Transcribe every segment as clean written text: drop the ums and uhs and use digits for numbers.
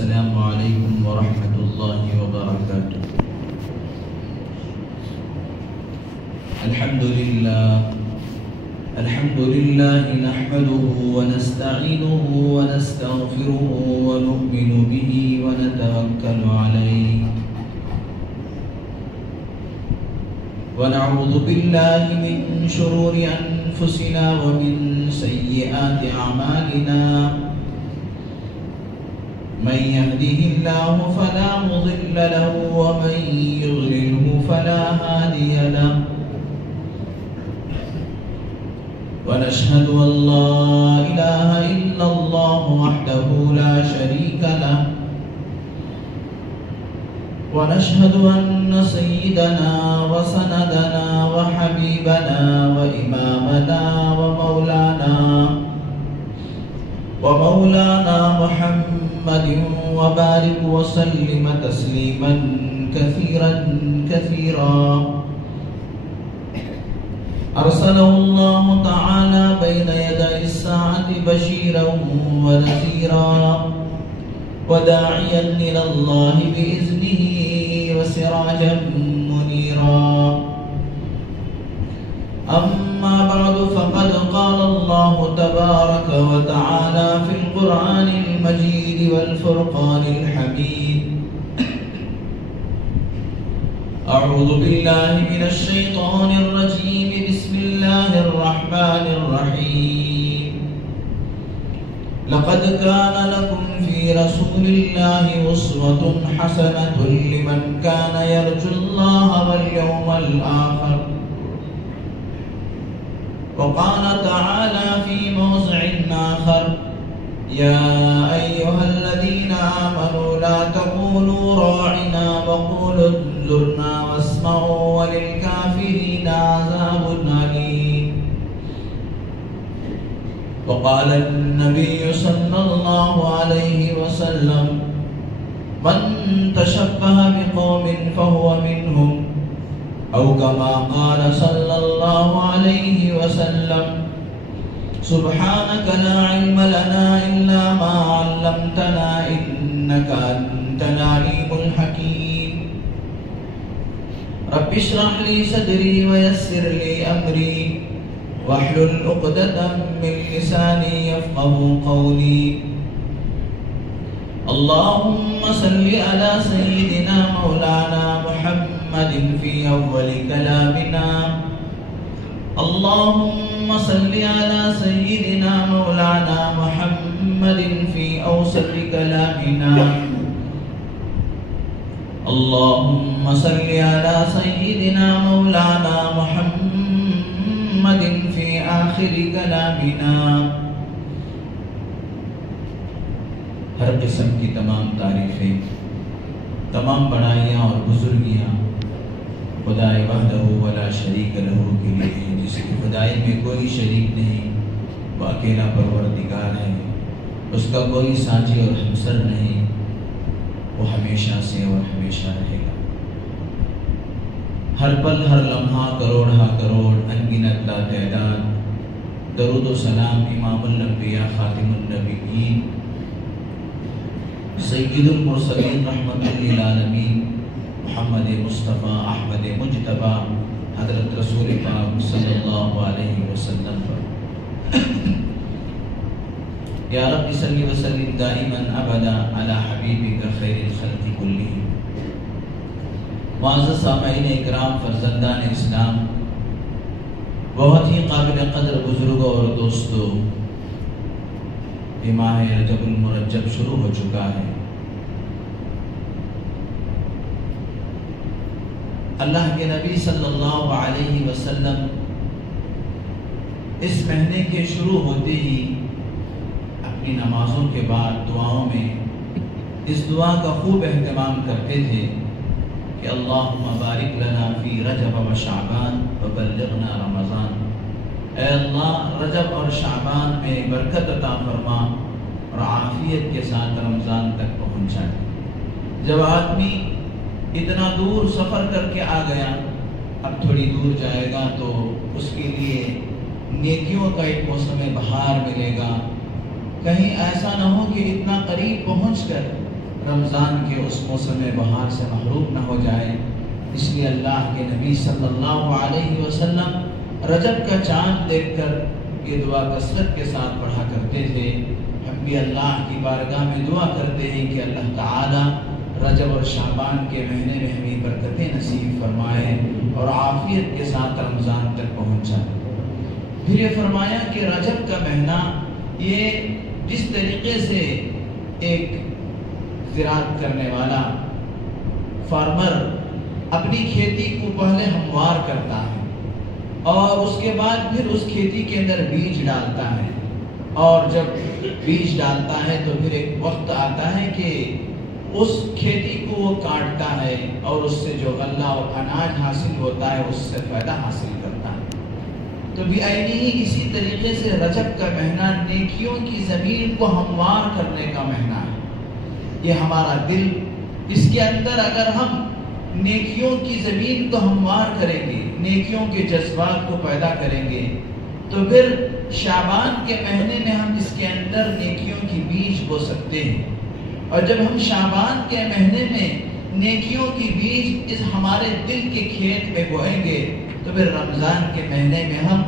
السلام علیکم ورحمۃ اللہ وبرکاتہ۔ الحمد للہ نحمده ونستعینه ونستغفره ونؤمن به ونتوکل علیہ ونعوذ باللہ من شرور انفسنا ومن سیئات اعمالنا من يهده الله فلا مضل له ومن يضلله فلا هادي له ونشهد أن لا إله إلا الله وحده لا شريك له ونشهد أن سيدنا وسندنا وحبيبنا وإمامنا ومولانا محمد وبارك وسلم تسليما كثيرا كثيرا أرسله الله تعالى بين يدي الساعة بشيرا ونذيرا وداعيا إلى الله بإذنه وسراجا منيرا أما بعد فقد قال الله تبارك وتعالى في القرآن المجيد والفرقان الحميد أعوذ بالله من الشيطان الرجيم بسم الله الرحمن الرحيم لقد كان لكم في رسول الله أسوة حسنة لمن كان يرجو الله واليوم الآخر وقال تعالى في موضع آخر يا أيها الذين آمنوا لا تقولوا راعنا وقولوا انظرنا واسمعوا وللكافرين عذاب أليم وقال النبي صلى الله عليه وسلم من تشبه بقوم فهو منهم أو كما قال صلى الله عليه وسلم سبحانك لا علم لنا إلا ما علمتنا إنك أنت العليم الحكيم رب اشرح لي صدري ويسر لي أمري واحلل عقدة من لساني يفقهوا قولي اللهم صل على سيدنا مولانا محمد في أول كلامنا اللهم صل على سيدنا مولانا محمد في أوسط كلامنا اللهم صل على سيدنا مولانا محمد في آخر كلامنا۔ ہر قسم کی تمام تعریفیں، تمام بڑائیاں اور بزرگیاں خدائے وحدہ ولا شریک لہ کے لیے ہیں، جس کی خدائی میں کوئی شریک نہیں، وہ اکیلا پروردگار ہے، اس کا کوئی سانجی اور ہمسر نہیں، وہ ہمیشہ سے اور ہمیشہ رہے گا۔ ہر پل ہر لمحہ کروڑ ہا کروڑ انگنت لا تعداد درود و سلام امام الانبیاء خاتم النبیین سید المرسلین رحمت للعالمین محمد مصطفیٰ احمد مجتبیٰ حضرت رسول پاک صلی اللہ علیہ وسلم پر یا رب صلی وسلم دائما ابدا علی حبیبک خیر الخلق کلہم۔ معزز سامعین اکرام، فرزندان اسلام، بہت ہی قابل قدر بزرگوں اور دوستوں، یہ ماہ رجب المرجب شروع ہو چکا ہے۔ اللہ کے نبی صلی اللہ علیہ وسلم اس مہینے کے شروع ہوتے ہی اپنی نمازوں کے بعد دعاؤں میں اس دعا کا خوب اہتمام کرتے تھے کہ اللہم بارک لنا فی رجب و شعبان وبلغنا رمضان، اے اللہ رجب اور شعبان میں برکت عطا فرما اور عافیت کے ساتھ رمضان تک پہنچا۔ جب آدمی اتنا دور سفر کر کے آ گیا، اب تھوڑی دور جائے گا تو اس کے لیے نیکیوں کا ایک موسم بہار ملے گا۔ کہیں ایسا نہ ہو کہ اتنا قریب پہنچ کر رمضان کے اس موسم بہار سے محروم نہ ہو جائے۔ اس لیے اللہ کے نبی صلی اللہ علیہ وسلم رجب کا چاند دیکھ کر یہ دعا کثرت کے ساتھ پڑھا کرتے تھے۔ ہم بھی اللہ کی بارگاہ میں دعا کرتے ہیں کہ اللہ تعالی رجب اور شعبان کے مہینے میں ہمیں برکتیں نصیب فرمائے اور عافیت کے ساتھ رمضان تک پہنچائے۔ پھر یہ فرمایا کہ رجب کا مہینہ یہ جس طریقے سے ایک زراعت کرنے والا فارمر اپنی کھیتی کو پہلے ہموار کرتا ہے اور اس کے بعد پھر اس کھیتی کے اندر بیج ڈالتا ہے، اور جب بیج ڈالتا ہے تو پھر ایک وقت آتا ہے کہ اس کھیتی کو وہ کاٹتا ہے اور اس سے جو غلہ اور اناج حاصل ہوتا ہے اس سے فائدہ حاصل کرتا ہے۔ تو بھی عینی ہی اسی طریقے سے رجب کا مہینہ نیکیوں کی زمین کو ہموار کرنے کا مہینہ ہے۔ یہ ہمارا دل، اس کے اندر اگر ہم نیکیوں کی زمین کو ہموار کریں گے، نیکیوں کے جذبات کو پیدا کریں گے، تو پھر شعبان کے مہینے میں ہم اس کے اندر نیکیوں کی بیج بو سکتے ہیں، اور جب ہم شعبان کے مہینے میں نیکیوں کی بیج اس ہمارے دل کے کھیت میں بوئیں گے تو پھر رمضان کے مہینے میں ہم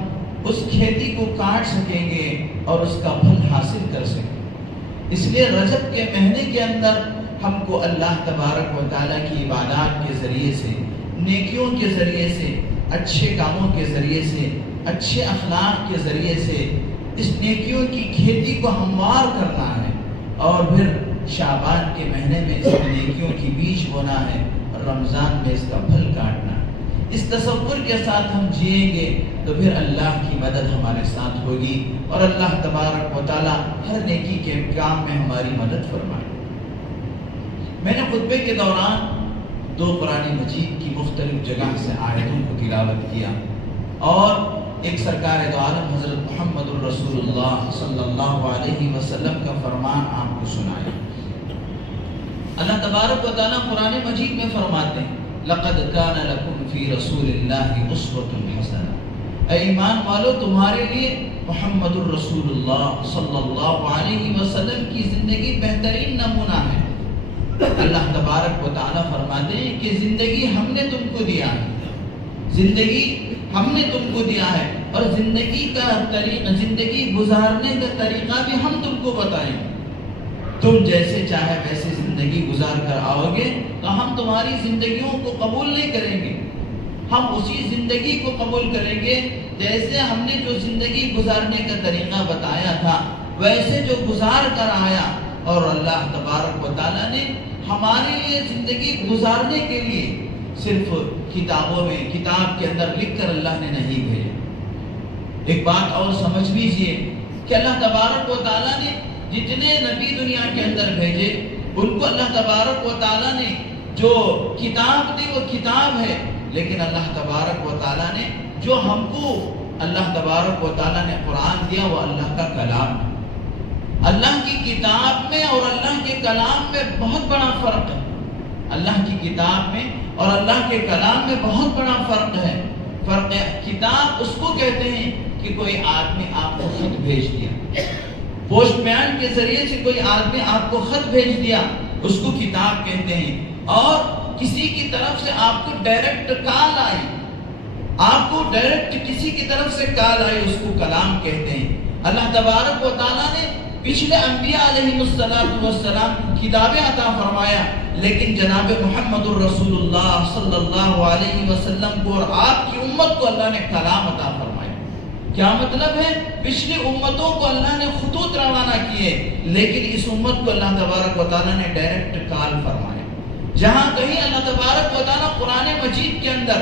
اس کھیتی کو کاٹ سکیں گے اور اس کا پھل حاصل کر سکیں گے۔ اس لیے رجب کے مہینے کے اندر ہم کو اللہ تبارک و تعالیٰ کی عبادات کے ذریعے سے، نیکیوں کے ذریعے سے، اچھے کاموں کے ذریعے سے، اچھے اخلاق کے ذریعے سے اس نیکیوں کی کھیتی کو ہموار کرنا ہے، اور پھر شعبان کے مہینے میں اس نیکیوں کی بیج بونا ہے اور رمضان میں اس کا پھل کاٹنا ہے۔ اس تصور کے ساتھ ہم جئیں گے تو پھر اللہ کی مدد ہمارے ساتھ ہوگی اور اللہ تبارک و تعالیٰ ہر نیکی کے کام میں ہماری مدد فرمائے۔ میں نے خطبے کے دوران 2 قرآن مجید کی مختلف جگہ سے آیتوں کو تلاوت کیا اور ایک سرکار دو عالم حضرت محمد الرسول اللہ صلی اللہ علیہ وسلم کا فرمان آپ کو سنایا۔ اللہ تبارک و تعالیٰ قرآن مجید میں فرماتے ہیں لَقَدْ كَانَ لَكُمْ فِي رَسُولِ اللَّهِ أُسْوَةٌ حَسَنَةٌ، اے ایمان والو تمہارے لیے محمد الرسول اللہ صلی اللہ علیہ وسلم کی زندگی بہترین نمونہ ہے۔ اللہ تبارک و تعالیٰ فرماتے ہیں کہ زندگی ہم نے تم کو دیا ہے، زندگی ہم نے تم کو دیا ہے، اور زندگی کا طریقہ، زندگی گزارنے کا طریقہ بھی ہم تم کو بتائیں گے۔ تم جیسے چاہے ویسے زندگی گزار کر آؤ گے تو ہم تمہاری زندگیوں کو قبول نہیں کریں گے، ہم اسی زندگی کو قبول کریں گے جیسے ہم نے جو زندگی گزارنے کا طریقہ بتایا تھا ویسے جو گزار کر آیا۔ اور اللہ تبارک و تعالیٰ نے ہمارے لیے زندگی گزارنے کے لیے صرف کتابوں میں، کتاب کے اندر لکھ کر اللہ نے نہیں بھیجا۔ ایک بات اور سمجھ لیجیے کہ اللہ تبارک و تعالیٰ نے جتنے نبی دنیا کے اندر بھیجے ان کو اللہ تبارک و تعالیٰ نے جو کتاب دی وہ کتاب ہے، لیکن اللہ تبارک و تعالیٰ نے جو ہم کو اللہ تبارک و تعالیٰ نے قرآن دیا وہ اللہ کا کلام ہے۔ اللہ کی کتاب میں اور اللہ کے کلام میں بہت بڑا فرق ہے۔ اللہ کی کتاب میں اور اللہ کے کلام میں بہت بڑا فرق ہے۔ فرق ہے، کتاب اس کو کہتے ہیں کہ کوئی آدمی آپ کو خط بھیج دیا، پوسٹ مین کے ذریعے سے کوئی آدمی آپ کو خط بھیج دیا، اس کو کتاب کہتے ہیں۔ اور کسی کی طرف سے آپ کو ڈائریکٹ کال آئی، آپ کو ڈائریکٹ کسی کی طرف سے کال آئی، اس کو کلام کہتے ہیں۔ اللہ تبارک و تعالیٰ نے پچھلے انبیاء علیہ السلام کو کتابیں عطا فرمایا، لیکن جناب محمد الرسول اللہ صلی اللہ علیہ وسلم کو اور آپ کی امت کو اللہ نے کلام عطا فرمایا۔ کیا مطلب ہے؟ پچھلی امتوں کو اللہ نے خطوط روانہ کیے، لیکن اس امت کو اللہ تبارک و تعالیٰ نے ڈائریکٹ کال فرمایا۔ جہاں کہیں اللہ تبارک و تعالیٰ قرآن مجید کے اندر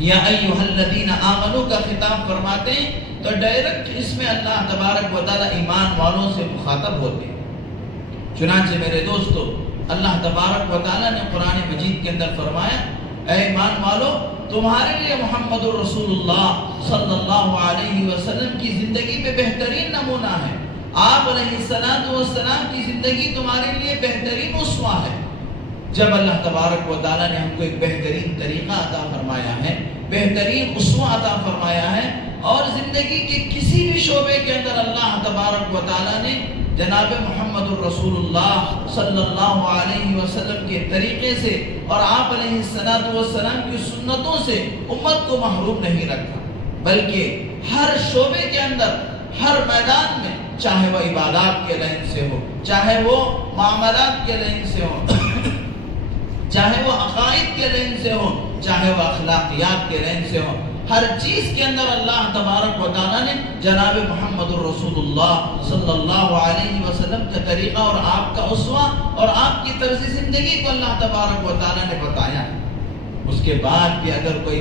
یا ایھا الذین آمنوا کا خطاب فرماتے ہیں تو ڈائریکٹ اس میں اللہ تبارک و تعالیٰ ایمان والوں سے مخاطب ہوتے ہیں۔ چنانچہ میرے دوستو، اللہ تبارک و تعالیٰ نے قرآن مجید کے اندر فرمایا اے ایمان والو تمہارے لیے محمد الرسول اللہ صلی اللہ علیہ وسلم کی زندگی میں بہترین نمونہ ہے۔ آپ علیہ السلام کی زندگی تمہارے لیے بہترین اسوہ ہے۔ جب اللہ تبارک و تعالیٰ نے ہم کو ایک بہترین طریقہ عطا فرمایا ہے، بہترین اسوہ عطا فرمایا ہے، اور زندگی کے کسی بھی شعبے کے اندر اللہ تبارک و تعالیٰ نے جناب محمد الرسول اللہ صلی اللہ علیہ وسلم کے طریقے سے اور آپ علیہ السلام کی سنتوں سے امت کو محروم نہیں رکھا، بلکہ ہر شعبے کے اندر، ہر میدان میں، چاہے وہ عبادات کے لائن سے ہو، چاہے وہ معاملات کے لائن سے ہو، چاہے وہ عقائد کے لائن سے ہو، چاہے وہ اخلاقیات کے لائن سے ہو، ہر چیز کے اندر اللہ تبارک و تعالیٰ نے جناب محمد الرسول اللہ صلی اللہ علیہ وسلم کا طریقہ اور آپ کا اسوہ اور آپ کی طرز زندگی کو اللہ تبارک و تعالیٰ نے بتایا۔ اس کے بعد بھی اگر کوئی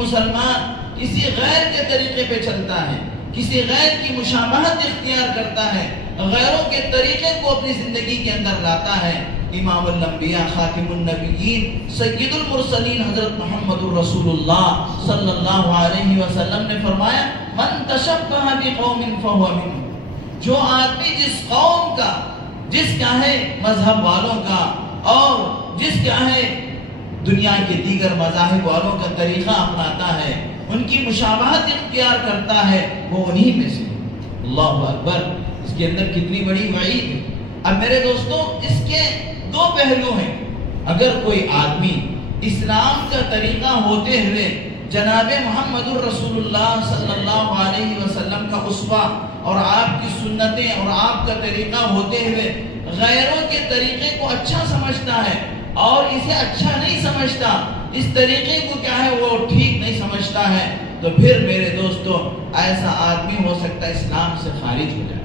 مسلمان کسی غیر کے طریقے پہ چلتا ہے، کسی غیر کی مشابہت اختیار کرتا ہے، غیروں کے طریقے کو اپنی زندگی کے اندر لاتا ہے، امام الانبیاء خاتم النبیین سید المرسلین حضرت محمد الرسول اللہ صلی اللہ علیہ وسلم نے فرمایا من تشبہ بقوم فہو منہم، جو آدمی جس قوم کا، جس کیا ہے مذہب والوں کا اور جس کیا ہے دنیا کے دیگر مذاہب والوں کا طریقہ اپناتا ہے، ان کی مشابہت اختیار کرتا ہے، وہ انہی میں سے۔ اللہ اکبر! اس کے اندر کتنی بڑی وعید ہے۔ اب میرے دوستوں، اس کے دو پہلو ہیں۔ اگر کوئی آدمی اسلام کا طریقہ ہوتے ہوئے جناب محمد الرسول اللہ صلی اللہ علیہ وسلم کا اسوہ اور آپ کی سنتیں اور آپ کا طریقہ ہوتے ہوئے غیروں کے طریقے کو اچھا سمجھتا ہے اور اسے اچھا نہیں سمجھتا، اس طریقے کو کیا ہے وہ ٹھیک نہیں سمجھتا ہے، تو پھر میرے دوستو ایسا آدمی ہو سکتا ہے اسلام سے خارج ہو جائے۔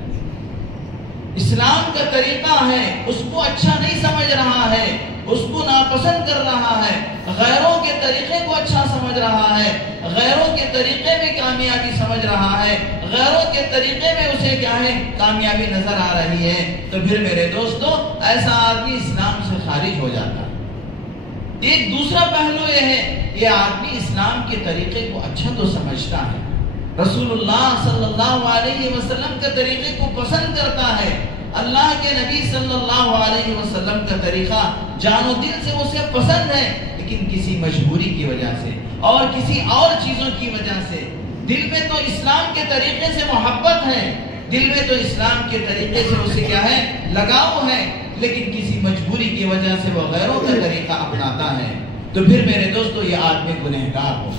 اسلام کا طریقہ ہے، اس کو اچھا نہیں سمجھ رہا ہے، اس کو ناپسند کر رہا ہے، غیروں کے طریقے کو اچھا سمجھ رہا ہے، غیروں کے طریقے میں کامیابی سمجھ رہا ہے، غیروں کے طریقے میں اسے کیا ہے کامیابی نظر آ رہی ہے، تو پھر میرے دوستو ایسا آدمی اسلام سے خارج ہو جاتا ہے۔ ایک دوسرا پہلو یہ ہے، یہ آدمی اسلام کے طریقے کو اچھا تو سمجھتا ہے، رسول اللہ صلی اللہ علیہ وسلم کے طریقے کو پسند کرتا ہے، اللہ کے نبی صلی اللہ علیہ وسلم کا طریقہ جان و دل سے اسے پسند ہے، لیکن کسی مجبوری کی وجہ سے اور کسی اور چیزوں کی وجہ سے دل میں تو اسلام کے طریقے سے محبت ہے، دل میں تو اسلام کے طریقے سے اسے کیا ہے لگاؤ ہے، لیکن کسی مجبوری کی وجہ سے وہ غیروں کا طریقہ اپناتا ہے، تو پھر میرے دوستو یہ آدمی گنہگار ہو۔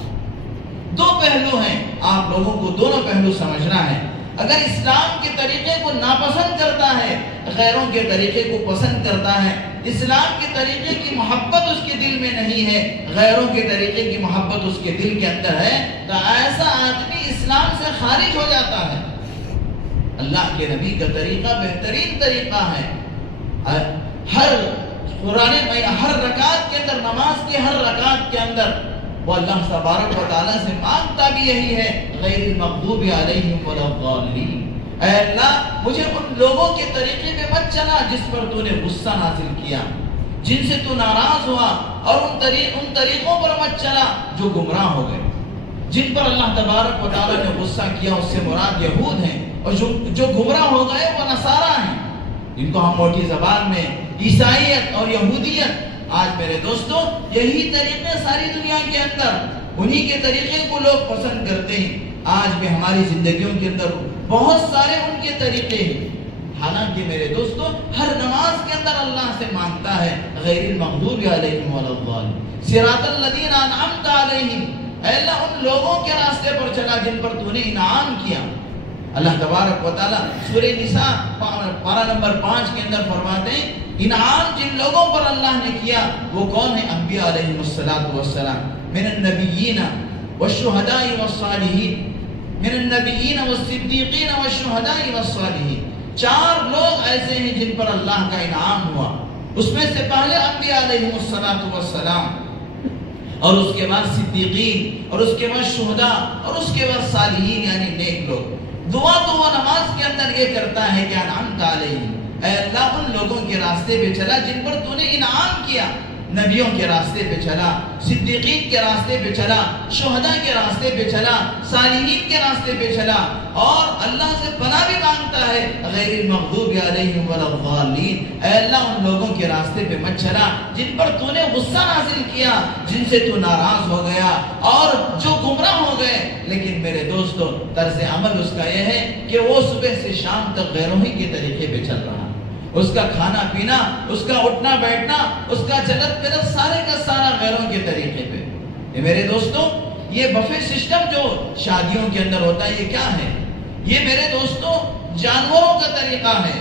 دو پہلو ہیں، آپ لوگوں کو دونوں پہلو سمجھنا ہے۔ اگر اسلام کے طریقے کو ناپسند کرتا ہے، غیروں کے طریقے کو پسند کرتا ہے، اسلام کے طریقے کی محبت اس کے دل میں نہیں ہے، غیروں کے طریقے کی محبت اس کے دل کے اندر ہے، تو ایسا آدمی اسلام سے خارج ہو جاتا ہے۔ اللہ کے نبی کا طریقہ بہترین طریقہ ہے، ہر رکعت کے اندر، نماز کے ہر رکعت کے اندر وہ اللہ تبارک و تعالیٰ سے مانگتا بھی یہی ہے، غیر المغضوب علیہم ولا الضالین، اے اللہ مجھے ان لوگوں کے طریقے پہ مت چلا جس پر تو نے غصہ نازل کیا، جن سے تو ناراض ہوا، اور ان طریقوں پر مت چلا جو گمراہ ہو گئے، جن پر اللہ تبارک و تعالیٰ نے غصہ کیا اس سے مراد یہود ہیں، اور جو گمراہ ہو گئے وہ نصارہ ہیں، جن کو ہم موٹی زبان میں عیسائیت اور یہودیت، آج میرے دوستو یہی طریقے ساری دنیا کے اندر، انہی کے طریقے کو لوگ پسند کرتے ہیں۔ آج بھی ہماری زندگیوں کے اندر بہت سارے ان کے طریقے ہیں، حالانکہ میرے دوستو ہر نماز کے اندر اللہ سے مانگتا ہے غیر المغضوب علیہم ولا الضالین صراط الذین انعمت علیہم، اے اللہ ان لوگوں کے راستے پر چلا جن پر تو نے انعام کیا۔ اللہ تبارک و تعالیٰ سورہ نساء پارہ نمبر 5 کے اندر فرماتے ہیں انعام جن لوگوں پر اللہ نے کیا وہ کون ہیں؟ انبیاء علیہم السلام، من النبیین والشہداء والصالحین، من النبیین والصدیقین والشہداء والصالحین، 4 لوگ ایسے ہیں جن پر اللہ کا انعام ہوا، اس میں سے پہلے انبیاء علیہم السلام، اور اس کے بعد صدیقین، اور اس کے بعد شہداء، اور اس کے بعد صالحین یعنی نیک لوگ۔ دعا تو وہ نماز کے اندر یہ کرتا ہے کہ انعمت علیہم، اے اللہ ان لوگوں کے راستے پہ چلا جن پر تو نے انعام کیا۔ نبیوں کے راستے پہ چلا، صدیقین کے راستے پہ چلا، شہداء کے راستے پہ چلا، صالحین کے راستے پہ چلا، اور اللہ سے پناہ بھی مانگتا ہے غیر المغضوب علیہم ولا الضالین، اے اللہ ان لوگوں کے راستے پہ مت چلا جن پر تو نے غصہ نازل کیا، جن سے تو ناراض ہو گیا اور جو گمراہ ہو گئے۔ لیکن میرے دوستو طرز عمل اس کا یہ ہے کہ وہ صبح سے شام تک غیروں ہی کے طریقے پہ چل رہا، اس کا کھانا پینا، اس کا اٹھنا بیٹھنا، اس کا چلت پھرت سارے کا سارا غیروں کے طریقے پہ۔ یہ میرے دوستو یہ بفے سسٹم جو شادیوں کے اندر ہوتا ہے یہ کیا ہے؟ یہ میرے دوستو جانوروں کا طریقہ ہے،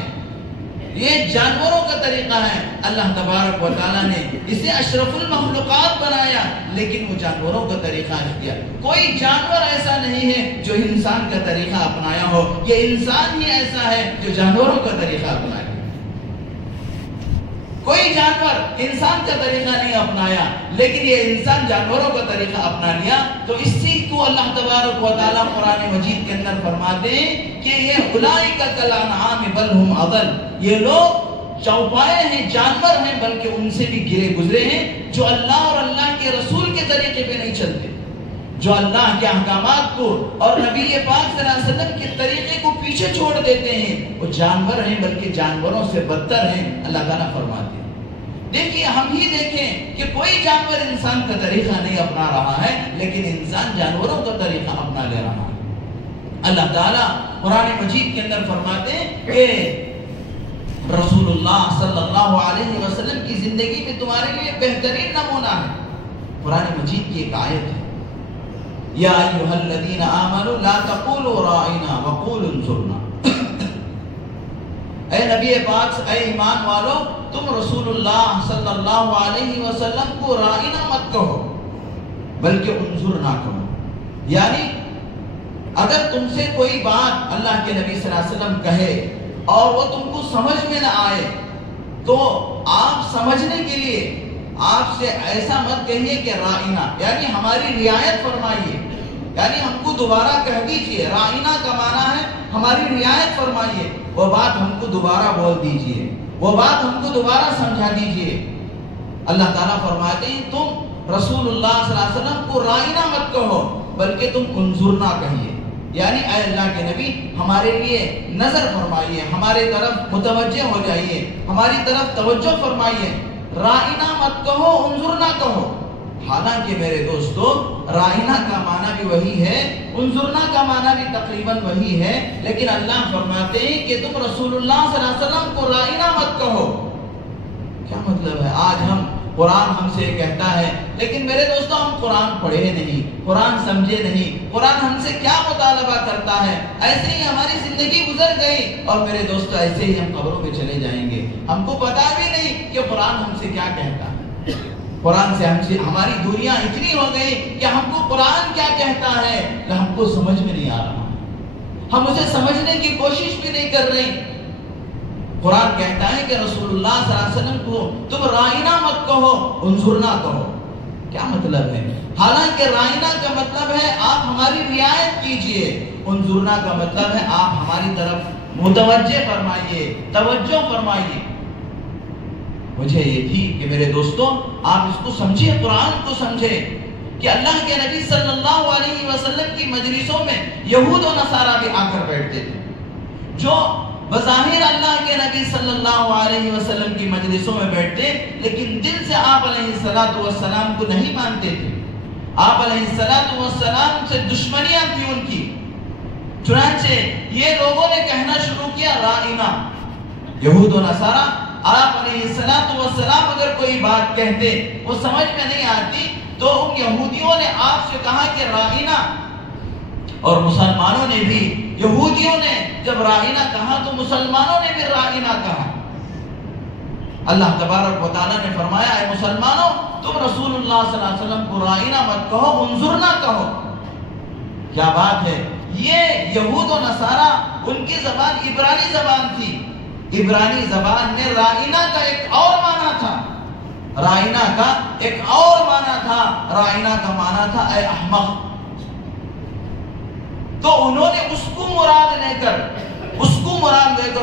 یہ جانوروں کا طریقہ ہے۔ اللہ تبارک و تعالیٰ نے اسے اشرف المخلوقات بنایا، لیکن وہ جانوروں کا طریقہ اختیار، کوئی جانور ایسا نہیں ہے جو انسان کا طریقہ اپنایا ہو، یہ انسان ہی ایسا ہے جو جانوروں کا طریقہ اپنایا۔ کوئی جانور انسان کا طریقہ نہیں اپنایا، لیکن یہ انسان جانوروں کا طریقہ اپنا لیا۔ تو اسی کو اللہ تبارک و تعالیٰ قرآن مجید کے اندر فرماتے ہیں کہ یہ اولئک کالانعام بل ہم اضل، یہ لوگ چوپائے ہیں، جانور ہیں، بلکہ ان سے بھی گرے گزرے ہیں، جو اللہ اور اللہ کے رسول کے طریقے پہ نہیں چلتے، جو اللہ کے احکامات کو اور نبی پاک صلی اللہ علیہ وسلم کے طریقے کو پیچھے چھوڑ دیتے ہیں، وہ جانور ہیں، بلکہ جانوروں سے بدتر ہیں، اللہ تعالیٰ فرماتے ہیں۔ دیکھیے ہم ہی دیکھیں کہ کوئی جانور انسان کا طریقہ نہیں اپنا رہا ہے، لیکن انسان جانوروں کا طریقہ اپنا لے رہا ہے۔ اللہ تعالیٰ قرآن مجید کے اندر فرماتے ہیں کہ رسول اللہ صلی اللہ علیہ وسلم کی زندگی میں تمہارے لیے بہترین نمونہ ہے۔ قرآن مجید کی ایک آیت ہے، یا ایھا الذین آمنوا لا تقولوا راعنا وقولوا انظرنا، اے نبی پاک، اے ایمان والو، تم رسول اللہ صلی اللہ علیہ وسلم کو راعنا مت کہو بلکہ انظرنا کہو۔ یعنی اگر تم سے کوئی بات اللہ کے نبی صلی اللہ علیہ وسلم کہے اور وہ تم کو سمجھ میں نہ آئے تو آپ سمجھنے کے لیے آپ سے ایسا مت کہیے کہ راعنا، یعنی ہماری رعایت فرمائیے، یعنی ہم کو دوبارہ کہہ دیجئے۔ راعنا کا معنی ہے ہماری رعایت فرمائیے، وہ بات ہم کو دوبارہ بول دیجئے، وہ بات ہم کو دوبارہ سمجھا دیجئے۔ اللہ تعالیٰ فرماتے ہیں تم رسول اللہ صلی اللہ علیہ وسلم کو راعنا مت کہو بلکہ تم انظرنا کہیے، یعنی اے اللہ کے نبی ہمارے لیے نظر فرمائیے، ہمارے طرف متوجہ ہو جائیے، ہماری طرف توجہ فرمائیے، راعنا مت کہو انظرنا کہو۔ حالانکہ میرے دوستو راعنا کا معنی بھی وہی ہے، انظرنا کا معنی بھی تقریباً وہی ہے، لیکن اللہ فرماتے ہیں کہ تم رسول اللہ صلی اللہ علیہ وسلم کو راعنا مت کہو۔ کیا مطلب ہے؟ آج ہم قرآن ہم سے کہتا ہے، لیکن میرے دوستو ہم قرآن پڑھے نہیں، قرآن سمجھے نہیں، قرآن ہم سے کیا مطالبہ کرتا ہے، ایسے ہی ہماری زندگی گزر گئی اور میرے دوستو ایسے ہی ہم قبروں پہ چلے جائیں گے، ہم کو پتا بھی نہیں کہ قرآن ہم سے کیا کہتا ہے۔ قرآن سے ہماری دوریاں اتنی ہو گئی کہ ہم کو قرآن کیا کہتا ہے کہ ہم کو سمجھ میں نہیں آ رہا، ہم اسے سمجھنے کی کوشش بھی نہیں کر رہے۔ قرآن کہتا ہے کہ رسول اللہ صلی اللہ علیہ وسلم کو تم راعنا مت کہو انظرنا کہو۔ کیا مطلب ہے؟ حالانکہ راعنا کا مطلب ہے آپ ہماری رعایت کیجئے، انظرنا کا مطلب ہے آپ ہماری طرف متوجہ فرمائیے، توجہ فرمائیے۔ مجھے یہ تھی کہ میرے دوستوں آپ اس کو سمجھیں، قرآن کو سمجھیں کہ اللہ کے نبی صلی اللہ علیہ وسلم کی مجلسوں میں یہود و نصارہ بھی آ کر بیٹھتے تھے، جو بظاہر اللہ کے نبی صلی اللہ علیہ وسلم کی مجلسوں میں بیٹھتے لیکن دل سے آپ علیہ السلام کو نہیں مانتے تھے، آپ علیہ السلام سے دشمنیاں تھی ان کی۔ چنانچہ یہ لوگوں نے کہنا شروع کیا راعنا، یہود و نصارہ آپ علیہ السلام اگر کوئی بات کہتے وہ سمجھ میں نہیں آتی تو ان یہودیوں نے آپ سے کہا کہ راعنا، اور مسلمانوں نے بھی، یہودیوں نے جب راعنا کہا تو مسلمانوں نے بھی راعنا کہا۔ اللہ تبارک و تعالیٰ نے فرمایا اے مسلمانوں تم رسول اللہ صلی اللہ علیہ وسلم کو راعنا مت کہو انظرنا کہو۔ کیا بات ہے! یہ یہود و نصارہ ان کی زبان عبرانی زبان تھی، عبرانی زبان میں راعنا کا ایک اور معنی تھا، راعنا کا ایک اور معنی تھا، راعنا کا معنی تھا اے احمق۔ تو انہوں نے اس کو مراد لے کر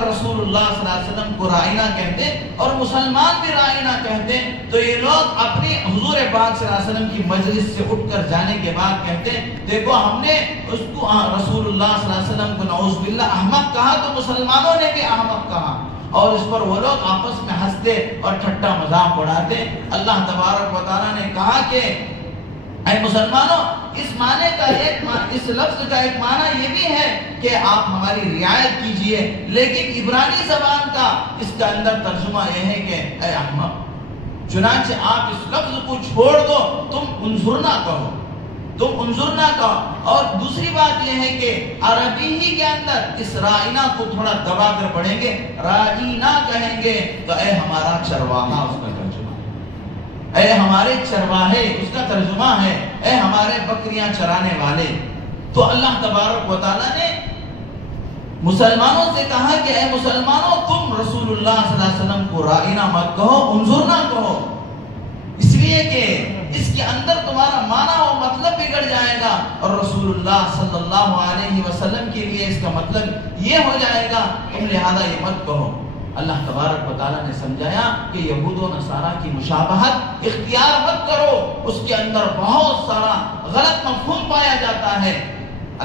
رسول اللہ اللہ صلی اللہ علیہ وسلم کو رائنا کہتے اور مسلمان بھی رائنا کہتے، تو یہ لوگ اپنی حضور پاک صلی اللہ علیہ وسلم کی مجلس سے اٹھ کر جانے کے بعد کہتے دیکھو ہم نے اس کو رسول اللہ صلی اللہ علیہ وسلم کو نعوذ باللہ احمق کہا تو مسلمانوں نے بھی احمق کہا، اور اس پر وہ لوگ آپس میں ہنستے اور ٹھٹا مذاق اڑاتے۔ اللہ تبارک و تعالیٰ نے کہا کہ اے مسلمانوں، اس معنی کا اس لفظ کا ایک معنی یہ بھی ہے کہ آپ ہماری رعایت کیجئے، لیکن عبرانی زبان کا اس کا اندر ترجمہ یہ ہے کہ اے احمق، چنانچہ آپ اس لفظ کو چھوڑ دو، تم انظرنا کہو، تم انظرنا کہو۔ اور دوسری بات یہ ہے کہ عربی ہی کے اندر اس رائنا کو تھوڑا دبا کر پڑھیں گے، رائنا کہیں گے تو اے ہمارا چرواہا اس کا ترجمہ، اے ہمارے چرواہے اس کا ترجمہ ہے، اے ہمارے بکریاں چرانے والے۔ تو اللہ تبارک و تعالیٰ نے مسلمانوں سے کہا کہ اے مسلمانوں، تم رسول اللہ صلی اللہ علیہ وسلم کو رائنا مت کہو، انظرنا کہو، اس لیے کہ اس کے اندر تمہارا معنی و مطلب بگڑ جائے گا، اور رسول اللہ صلی اللہ علیہ وسلم کے لیے اس کا مطلب یہ ہو جائے گا، تم لہذا یہ مت کہو۔ اللہ تبارک و تعالیٰ نے سمجھایا کہ یہود و نصارہ کی مشابہت اختیار مت کرو، اس کے اندر بہت سارا غلط مفہوم پایا جاتا ہے۔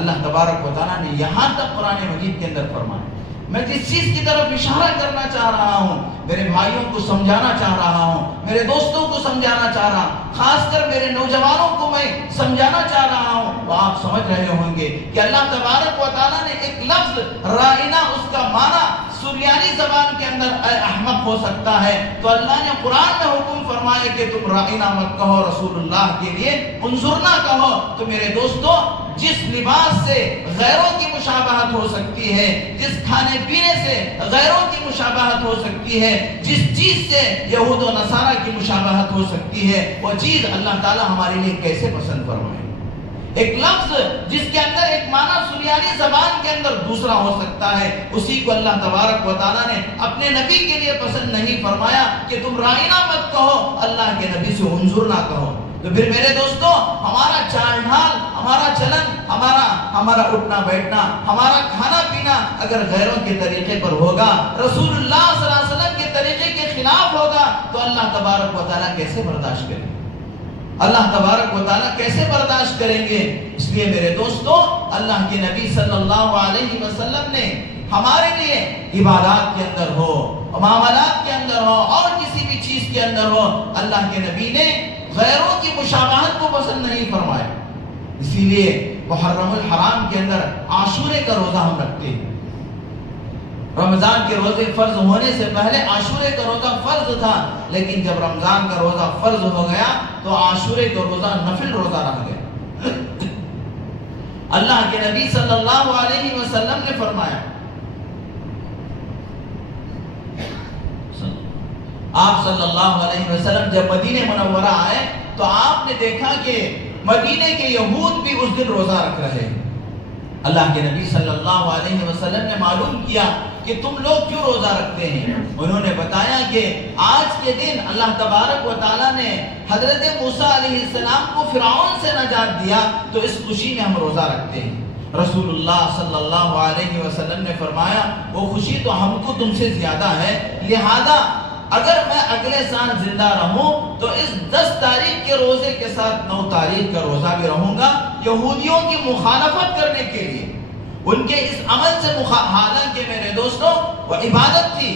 اللہ تبارک و تعالیٰ نے یہاں تک قرآن مجید کے اندر فرمایا۔ میں جس چیز کی طرف اشارہ کرنا چاہ رہا ہوں، میرے بھائیوں کو سمجھانا چاہ رہا ہوں، میرے دوستوں کو سمجھانا چاہ رہا ہوں، خاص کر میرے نوجوانوں کو میں سمجھانا چاہ رہا ہوں، وہ آپ سمجھ رہے ہوں گے کہ اللہ تبارک و تعالیٰ نے ایک لفظ رائنا، اس کا معنی سریانی زبان کے اندر اے احمق ہو سکتا ہے، تو اللہ نے قرآن میں حکم فرمایا کہ تم رائنا مت کہو، رسول اللہ کے لیے انظرنا کہو۔ تو میرے دوستو، جس لباس سے غیروں کی مشابہت ہو سکتی ہے، جس کھانے پینے سے غیروں کی مشابہت ہو سکتی ہے، جس چیز سے یہود و نصارہ کی مشابہت ہو سکتی ہے، وہ چیز اللہ تعالیٰ ہمارے لیے کیسے پسند فرمائے؟ ایک لفظ جس کے اندر ایک معنی سریانی زبان کے اندر دوسرا ہو سکتا ہے، اسی کو اللہ تبارک و تعالیٰ نے اپنے نبی کے لیے پسند نہیں فرمایا کہ تم رائنا مت کہو، اللہ کے نبی سے انظرنا کہو۔ تو پھر میرے دوستو، ہمارا چال ڈھال، ہمارا چلن، ہمارا اٹھنا بیٹھنا، ہمارا کھانا پینا اگر غیروں کے طریقے پر ہوگا، رسول اللہ صلی اللہ علیہ وسلم کے طریقے کے خلاف ہوگا، تو اللہ تبارک و تعالیٰ کیسے برداشت کریں گے؟ اللہ تبارک و تعالیٰ کیسے برداشت کریں گے؟ اس لیے میرے دوستو، اللہ کے نبی صلی اللہ علیہ وسلم نے ہمارے لیے عبادات کے اندر ہو، معاملات کے اندر ہو، اور کسی بھی چیز کے اندر ہو، اللہ کے نبی نے غیروں کی مشابہت کو پسند نہیں فرمایا۔ اسی لیے محرم الحرام کے اندر عاشورے کا روزہ ہم رکھتے ہیں۔ رمضان کے روزے فرض ہونے سے پہلے عاشورے کا روزہ فرض تھا، لیکن جب رمضان کا روزہ فرض ہو گیا تو عاشورے کا روزہ نفل روزہ رہ گیا۔ اللہ کے نبی صلی اللہ علیہ وسلم نے فرمایا، آپ صلی اللہ علیہ وسلم جب مدینہ منورہ آئے تو آپ نے دیکھا کہ مدینہ کے یہود بھی اس دن روزہ رکھ رہے ہیں۔ اللہ کے نبی صلی اللہ علیہ وسلم نے معلوم کیا کہ تم لوگ کیوں روزہ رکھتے ہیں؟ انہوں نے بتایا کہ آج کے دن اللہ تبارک و تعالیٰ نے حضرت موسیٰ علیہ السلام کو فرعون سے نجات دیا، تو اس خوشی میں ہم روزہ رکھتے ہیں۔ رسول اللہ صلی اللہ علیہ وسلم نے فرمایا، وہ خوشی تو ہم کو تم سے زیادہ ہے، لہذا اگر میں اگلے سال زندہ رہوں تو اس 10 تاریخ کے روزے کے ساتھ 9 تاریخ کا روزہ بھی رہوں گا، یہودیوں کی مخالفت کرنے کے لیے، ان کے اس عمل سے حالانکہ میرے دوستوں وہ عبادت تھی،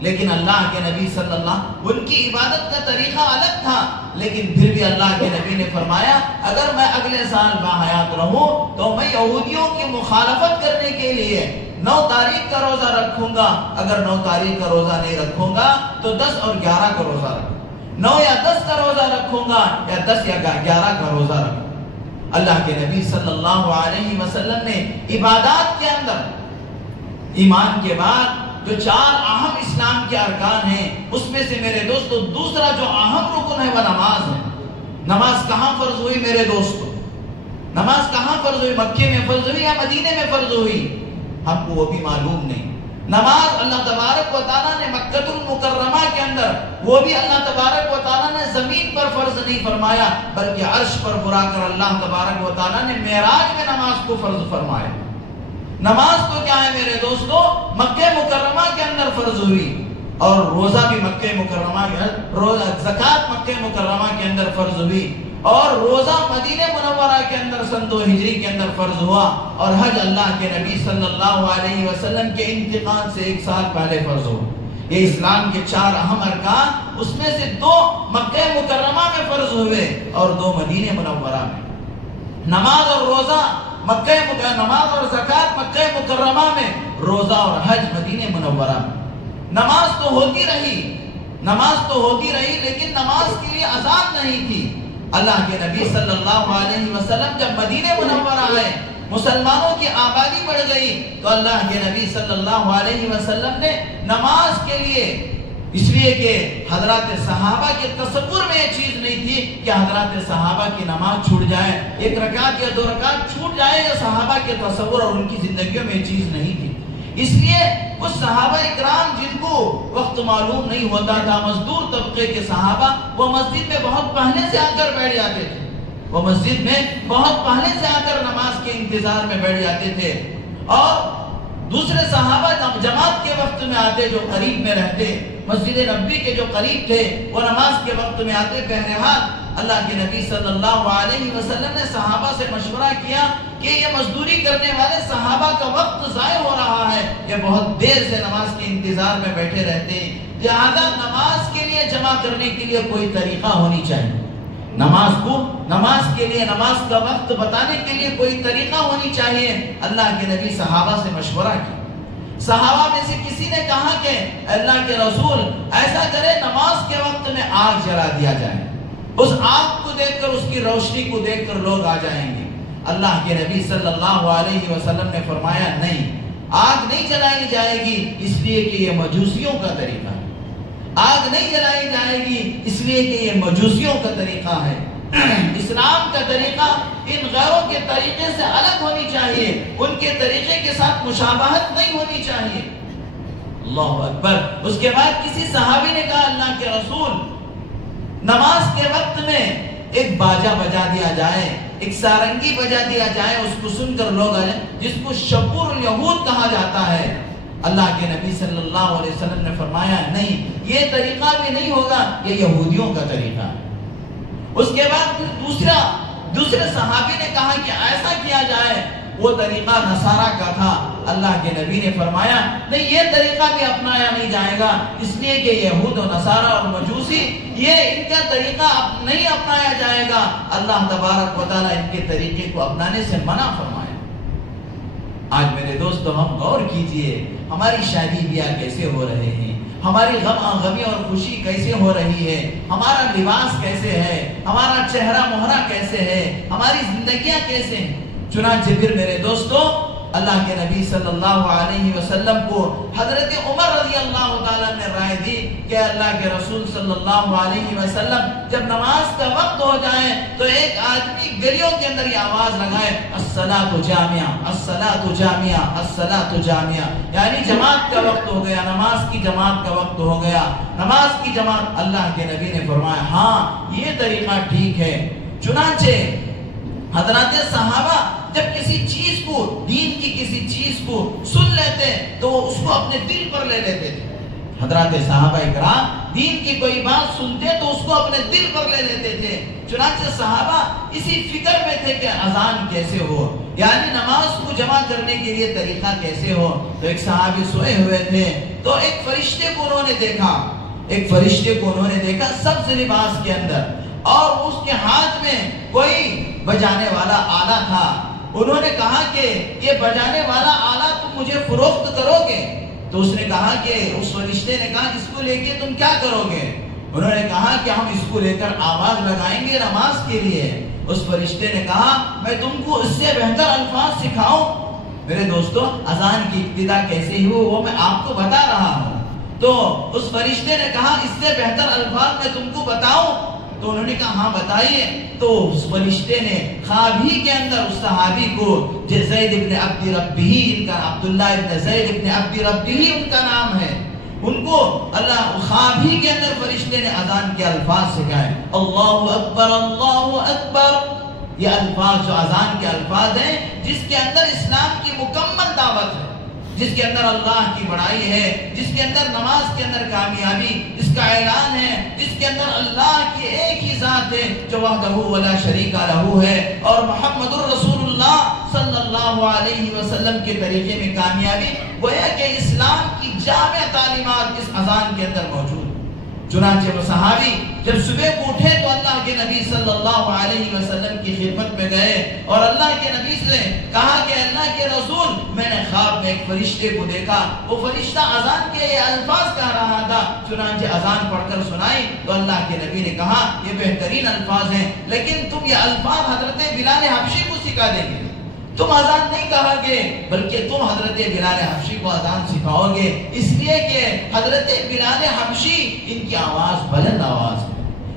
لیکن اللہ کے نبی صلی اللہ، ان کی عبادت کا طریقہ الگ تھا، لیکن پھر بھی اللہ کے نبی نے فرمایا اگر میں اگلے سال باحیات رہوں تو میں یہودیوں کی مخالفت کرنے کے لیے 9 تاریخ کا روزہ رکھوں گا، اگر 9 تاریخ کا روزہ نہیں رکھوں گا تو 10 اور 11 کا روزہ رکھوں گا، 9 یا 10 کا روزہ رکھوں گا یا 10 یا 11 کا روزہ رکھوں گا۔ اللہ کے نبی صلی اللہ علیہ وسلم نے عبادات کے اندر ایمان کے بعد جو 4 اہم اسلام کے ارکان ہیں، اس میں سے میرے دوستو دوسرا جو اہم رکن ہے وہ نماز ہے۔ نماز کہاں فرض ہوئی میرے دوستو؟ نماز کہاں فرض ہوئی؟ مکے میں فرض ہوئی یا مدینے میں فرض ہوئی؟ ہم کو وہ بھی معلوم نہیں۔ نماز اللہ تبارک و تعالیٰ نے مکہ المکرمہ کے اندر، وہ بھی اللہ تبارک و تعالیٰ نے زمین پر فرض نہیں فرمایا، بلکہ عرش پر برا کر اللہ تبارک و تعالیٰ نے معراج میں نماز کو فرض فرمایا۔ نماز تو کیا ہے میرے دوستو؟ مکہ مکرمہ کے اندر فرض ہوئی، اور روزہ بھی مکہ مکرمہ کے زکوٰۃ مکہ مکرمہ کے اندر فرض ہوئی، اور روزہ مدینہ منورہ کے اندر سن 2 ہجری کے اندر فرض ہوا، اور حج اللہ کے نبی صلی اللہ علیہ وسلم کے انتقال سے 1 سال پہلے فرض ہوا۔ یہ اسلام کے 4 اہم ارکان، اس میں سے 2 مکہ مکرمہ میں فرض ہوئے اور 2 مدینہ منورہ میں۔ نماز اور روزہ نماز اور زکوٰۃ مکہ مکرمہ میں، روزہ اور حج مدینہ منورہ میں۔ نماز تو ہوتی رہی لیکن نماز کے لیے اذان نہیں تھی۔ اللہ کے نبی صلی اللہ علیہ وسلم جب مدینہ منورہ آئے، مسلمانوں کی آبادی بڑھ گئی، تو اللہ کے نبی صلی اللہ علیہ وسلم نے نماز کے لیے، اس لیے کہ حضرات صحابہ کے تصور میں یہ چیز نہیں تھی کہ حضرات صحابہ کی نماز چھوٹ جائے، 1 رکعت یا 2 رکعت چھوٹ جائے، یا صحابہ کے تصور اور ان کی زندگیوں میں یہ چیز نہیں تھی۔ اس لیے وہ صحابہ اکرام جن کو وقت معلوم نہیں ہوتا تھا، مزدور طبقے کے صحابہ، وہ مسجد میں بہت پہلے سے آ کر بیٹھ جاتے تھے، وہ مسجد میں بہت پہلے سے آ کر نماز کے انتظار میں بیٹھ جاتے تھے، اور دوسرے صحابہ جماعت کے وقت میں آتے جو قریب میں رہتے، مسجد نبوی کے جو قریب تھے، وہ نماز کے وقت میں آتے۔ بہرحال اللہ کے نبی صلی اللہ علیہ وسلم نے صحابہ سے مشورہ کیا کہ یہ مزدوری کرنے والے صحابہ کا وقت ضائع ہو رہا ہے، یہ بہت دیر سے نماز کے انتظار میں بیٹھے رہتے ہیں، لہذا نماز کے لیے جمع کرنے کے لیے کوئی طریقہ ہونی چاہیے، نماز کے لیے نماز کا وقت بتانے کے لیے کوئی طریقہ ہونی چاہیے۔ اللہ کے نبی صحابہ سے مشورہ کیا۔ صحابہ میں سے کسی نے کہا کہ اللہ کے رسول ایسا کرے، نماز کے وقت میں آگ جلا دیا جائے، اس آگ کو دیکھ کر، اس کی روشنی کو دیکھ کر لوگ آ جائیں گے۔ اللہ کے نبی صلی اللہ علیہ وسلم نے فرمایا نہیں، آگ نہیں جلائی جائے گی، اس لیے کہ یہ مجوسیوں کا طریقہ ہے، آگ نہیں جلائی جائے گی اس لیے کہ یہ مجوسیوں کا طریقہ ہے۔ اسلام کا طریقہ ان غیروں کے طریقے سے الگ ہونی چاہیے، ان کے طریقے کے ساتھ مشابہت نہیں ہونی چاہیے۔ اللہ اکبر۔ اس کے بعد کسی صحابی نے کہا اللہ کے رسول، نماز کے وقت میں ایک باجا بجا دیا جائے، ایک سارنگی بجا دیا جائے، اس کو سن کر لوگ آئیں، جس کو شبور الیہود کہا جاتا ہے۔ اللہ کے نبی صلی اللہ علیہ وسلم نے فرمایا نہیں، یہ طریقہ بھی نہیں ہوگا، یہ یہودیوں کا طریقہ ہے۔ اس کے بعد دوسرے صحابی نے کہا کہ ایسا کیا جائے، وہ طریقہ نصارہ کا تھا۔ اللہ کے نبی نے فرمایا نہیں، یہ طریقہ بھی اپنایا نہیں جائے گا، اس لیے کہ یہود و نصارہ اور مجوسی، یہ ان کا طریقہ نہیں اپنایا جائے گا۔ اللہ تبارک و تعالیٰ ان کے طریقے کو اپنانے سے منع فرمایا۔ آج میرے دوستو ہم غور کیجئے، ہماری شادی بیاہ کیسے ہو رہے ہیں، ہماری غمی اور خوشی کیسے ہو رہی ہے، ہمارا لباس کیسے ہے، ہمارا چہرہ مہرہ کیسے ہے، ہماری زندگیاں کیسے ہیں۔ چنانچہ پھر میرے دوستو اللہ کے نبی صلی اللہ علیہ وسلم کو حضرت عمر رضی اللہ تعالیٰ نے رائے دی کہ اللہ کے رسول صلی اللہ علیہ وسلم جب نماز کا وقت ہو جائے تو ایک آدمی گلیوں کے اندر یہ آواز لگائے، الصلاۃ جامعہ، الصلاۃ جامعہ، الصلاۃ جامعہ، یعنی جماعت کا وقت ہو گیا، نماز کی جماعت کا وقت ہو گیا، نماز کی جماعت۔ اللہ کے نبی نے فرمایا ہاں یہ طریقہ ٹھیک ہے۔ چنانچہ حضرات صحابہ جب کسی چیز کو، دین کی کسی چیز کو سن لیتے تو وہ اس کو اپنے دل پر لے لیتے تھے۔ حضرات صحابہ اکرام دین کی کوئی بات سنتے تو اس کو اپنے دل پر لے لیتے تھے۔ چنانچہ صحابہ اسی فکر میں تھے کہ اذان کیسے ہو، یعنی نماز کو جمع کرنے کے لیے طریقہ کیسے ہو۔ تو ایک صحابی سوئے ہوئے تھے تو ایک فرشتے کو انہوں نے دیکھا سبز لباس کے اندر، اور اس کے ہاتھ میں کوئی بجانے والا آلہ تھا۔ انہوں نے کہا کہ یہ بجانے والا آلہ تم مجھے فروخت کرو گے؟ تو اس نے کہا کہ اس فرشتے نے کہا اس کو لے کے تم کیا کرو گے؟ انہوں نے کہا کہ ہم اس کو لے کر آواز لگائیں گے نماز کے لیے۔ اس فرشتے نے کہا میں تم کو اس سے بہتر الفاظ سکھاؤں؟ میرے دوستو اذان کی ابتدا کیسے ہوئی وہ میں آپ کو بتا رہا ہوں۔ تو اس فرشتے نے کہا اس سے بہتر الفاظ میں تم کو بتاؤں؟ تو انہوں نے کہا ہاں بتائیے۔ تو اس فرشتے نے خواب ہی کے اندر اس صحابی کو جو زید ابن عبد ربہ، ان کا عبداللہ ابن زید ابن عبد ربہ ان کا نام ہے، ان کو اللہ خواب ہی کے اندر فرشتے نے اذان کے الفاظ سکھائے، اللہ اکبر اللہ اکبر۔ یہ الفاظ جو اذان کے الفاظ ہیں جس کے اندر اسلام کی مکمل دعوت ہے، جس کے اندر اللہ کی بڑائی ہے، جس کے اندر نماز کے اندر کامیابی اس کا اعلان ہے، جس کے اندر اللہ کی ایک ہی ذات ہے جو وحدہ ولا شریک لہ ہے، اور محمد الرسول اللہ صلی اللہ علیہ وسلم کے طریقے میں کامیابی، گویا کہ اسلام کی جامع تعلیمات اس اذان کے اندر موجود۔ چنانچہ وہ صحابی جب صبح کو اٹھے تو اللہ کے نبی صلی اللہ علیہ وسلم کی خدمت میں گئے اور اللہ کے نبی سے کہا کہ اللہ کے رسول، میں نے خواب میں ایک فرشتے کو دیکھا، وہ فرشتہ اذان کے یہ الفاظ کہہ رہا تھا۔ چنانچہ اذان پڑھ کر سنائی تو اللہ کے نبی نے کہا یہ بہترین الفاظ ہیں، لیکن تم یہ الفاظ حضرت بلال حبشی کو سکھا دیں گے، تم اذان نہیں کہا گے بلکہ تم حضرت بلال حبشی کو اذان سکھاؤ گے، اس لیے کہ حضرت بلال حبشی ان کی آواز بلند آواز ہے،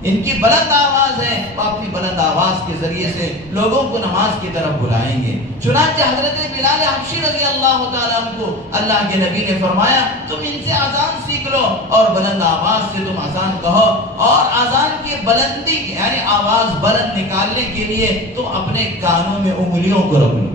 ان کی بلند آواز ہے، وہ اپنی بلند آواز کے ذریعے سے لوگوں کو نماز کی طرف بلائیں گے۔ چنانچہ حضرت بلال حبشی رضی اللہ تعالیٰ عنہ کو اللہ کے نبی نے فرمایا تم ان سے اذان سیکھ لو اور بلند آواز سے تم اذان کہو، اور اذان کی بلندی یعنی آواز بلند نکالنے کے لیے تم اپنے کانوں میں انگلیوں کو رکھ لو۔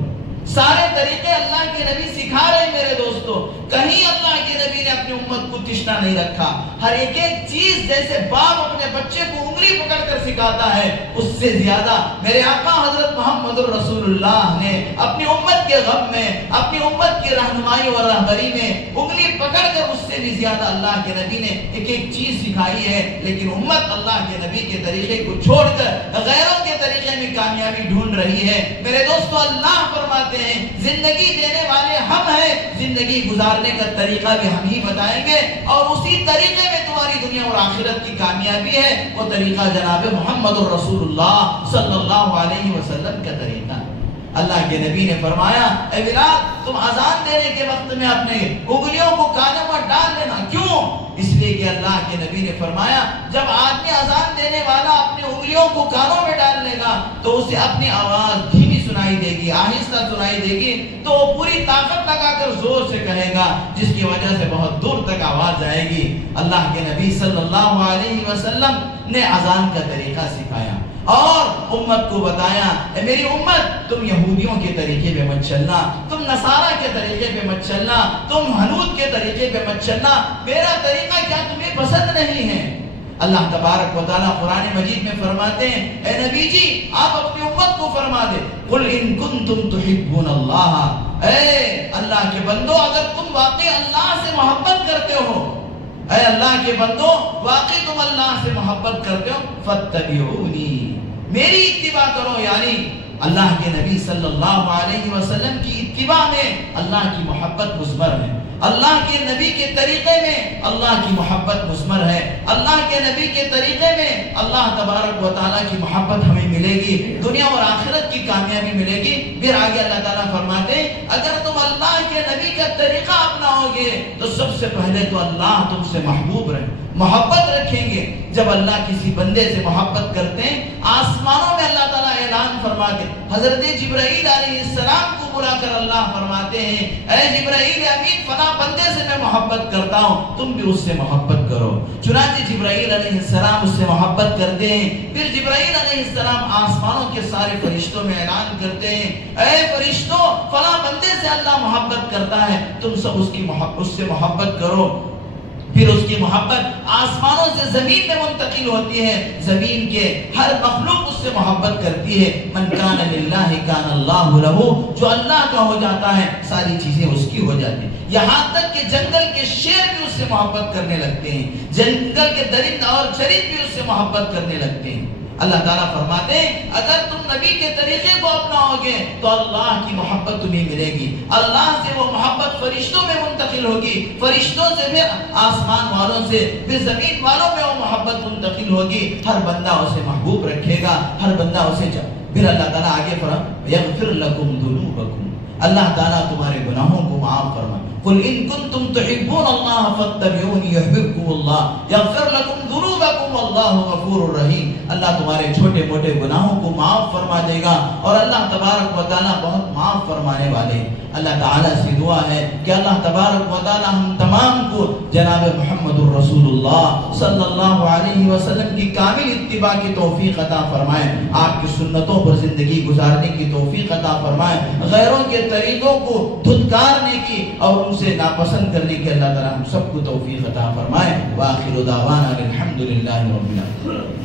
سارے طریقے اللہ کے نبی سکھا رہے ہیں میرے دوستو، کہیں اللہ کے نبی نے اپنی امت کو تشنا نہیں رکھا۔ ہر ایک چیز جیسے باپ اپنے بچے کو انگلی پکڑ کر سکھاتا ہے، اس سے زیادہ میرے آقا حضرت محمد الرسول اللہ نے اپنی امت کے غم میں، اپنی امت کی رہنمائی اور رہبری میں انگلی پکڑ کر اس سے بھی زیادہ اللہ کے نبی نے ایک ایک چیز سکھائی ہے، لیکن امت اللہ کے نبی کے طریقے کو چھوڑ کر غیروں کے طریقے میں کامیابی ڈھونڈ رہی ہے۔ میرے دوستو اللہ فرماتے ہیں زندگی دینے والے ہم ہیں، زندگی گزارنے کا طریقہ بھی ہم ہی بتائیں گے، اور اسی طریقے میں تمہاری دنیا اور آخرت کی کامیابی ہے، وہ طریقہ جناب محمد الرسول اللہ صلی اللہ علیہ وسلم کا طریقہ ہے۔ اللہ کے نبی نے فرمایا اے بلال تم اذان دینے کے وقت میں اپنے انگلیوں کو کانوں میں ڈال لینا، کیوں؟ اس لیے کہ اللہ کے نبی نے فرمایا جب آدمی اذان دینے والا اپنی انگلیوں کو کانوں میں ڈال لے گا تو اسے اپنی آواز دھیمی سنائی دے گی، آہستہ سنائی دے گی، تو وہ پوری طاقت لگا کر زور سے کہے گا، جس کی وجہ سے بہت دور تک آواز جائے گی۔ اللہ کے نبی صلی اللہ علیہ وسلم نے اذان کا طریقہ سکھایا اور امت کو بتایا اے میری امت تم یہودیوں کے طریقے پہ مت چلنا، تم نصارہ کے طریقے پہ مت چلنا، تم حنود کے طریقے پہ مت چلنا، میرا طریقہ کیا تمہیں پسند نہیں ہے؟ اللہ تبارک و تعالیٰ قرآن مجید میں فرماتے ہیں اے نبی جی آپ اپنی امت کو فرما دیں قل ان کنتم تحبون اللہ، اے اللہ کے بندو اگر تم واقعی اللہ سے محبت کرتے ہو، اے اللہ کے بندو واقعی تم اللہ سے محبت کرتے ہو، فاتبعونی میری اتباع کرو، یعنی اللہ کے نبی صلی اللہ علیہ وسلم کی اتباع میں اللہ کی محبت مضمر ہے، اللہ کے نبی کے طریقے میں اللہ کی محبت مضمر ہے، اللہ کے نبی کے طریقے میں اللہ تبارک و تعالیٰ کی محبت ہمیں ملے گی، دنیا اور آخرت کی کامیابی ملے گی۔ پھر آگے اللہ تعالیٰ فرماتے ہیں اگر تم اللہ کے نبی کا طریقہ اپناؤ گے تو سب سے پہلے تو اللہ تم سے محبت رکھیں گے۔ جب اللہ کسی بندے سے محبت کرتے ہیں آسمانوں میں اللہ تعالیٰ اعلان فرماتے، حضرت جبرائیل علیہ السلام کو بلا کر اللہ فرماتے ہیں اے جبرائیل امین فلاں بندے سے میں محبت کرتا ہوں، تم بھی اس سے محبت کرو۔ چنانچہ جبرائیل علیہ السلام اس سے محبت کرتے ہیں، پھر جبرائیل علیہ السلام آسمانوں کے سارے فرشتوں میں اعلان کرتے ہیں اے فرشتوں فلاں بندے سے اللہ محبت کرتا ہے، تم سب اس سے محبت کرو۔ پھر اس کی محبت آسمانوں سے زمین میں منتقل ہوتی ہے، زمین کے ہر مخلوق اس سے محبت کرتی ہے۔ من کان للہ کان اللہ لہ، جو اللہ کا ہو جاتا ہے ساری چیزیں اس کی ہو جاتی ہیں، یہاں تک کہ جنگل کے شیر بھی اس سے محبت کرنے لگتے ہیں، جنگل کے درند اور چرند بھی اس سے محبت کرنے لگتے ہیں۔ اللہ تعالیٰ فرماتے ہیں اگر تم نبی کے طریقے کو اپناؤ گے تو اللہ کی محبت تمہیں ملے گی، اللہ سے وہ محبت فرشتوں میں منتقل ہوگی، فرشتوں سے پھر آسمان والوں سے پھر زمین والوں میں وہ محبت منتقل ہوگی، ہر بندہ اسے محبوب رکھے گا، ہر بندہ اسے پھر اللہ تعالیٰ آگے یغفر لکم ذنوبکم، اللہ تعالیٰ تمہارے گناہوں کو معاف فرما۔ قل ان کنتم تحبون اللہ فاتبعونی یحببکم اللہ یغفر لکم ذنوبکم واللہ غفور الرحیم، اللہ تمہارے چھوٹے موٹے گناہوں کو معاف فرما دے گا، اور اللہ تبارک و تعالیٰ بہت معاف فرمانے والے۔ اللہ تعالیٰ سے دعا ہے کہ اللہ تبارک و تعالیٰ ہم تمام کو جناب محمد الرسول اللہ صلی اللہ علیہ وسلم کی کامل اتباع کی توفیق عطا فرمائے، آپ کی سنتوں پر زندگی گزارنے کی توفیق عطا فرمائے، غیروں کے طریقوں کو دھتکارنے کی اور ان سے ناپسند کرنے کی اللہ تعالیٰ ہم سب کو توفیق عطا فرمائے۔ وآخر دعوانا الحمدللہ رب العالمین۔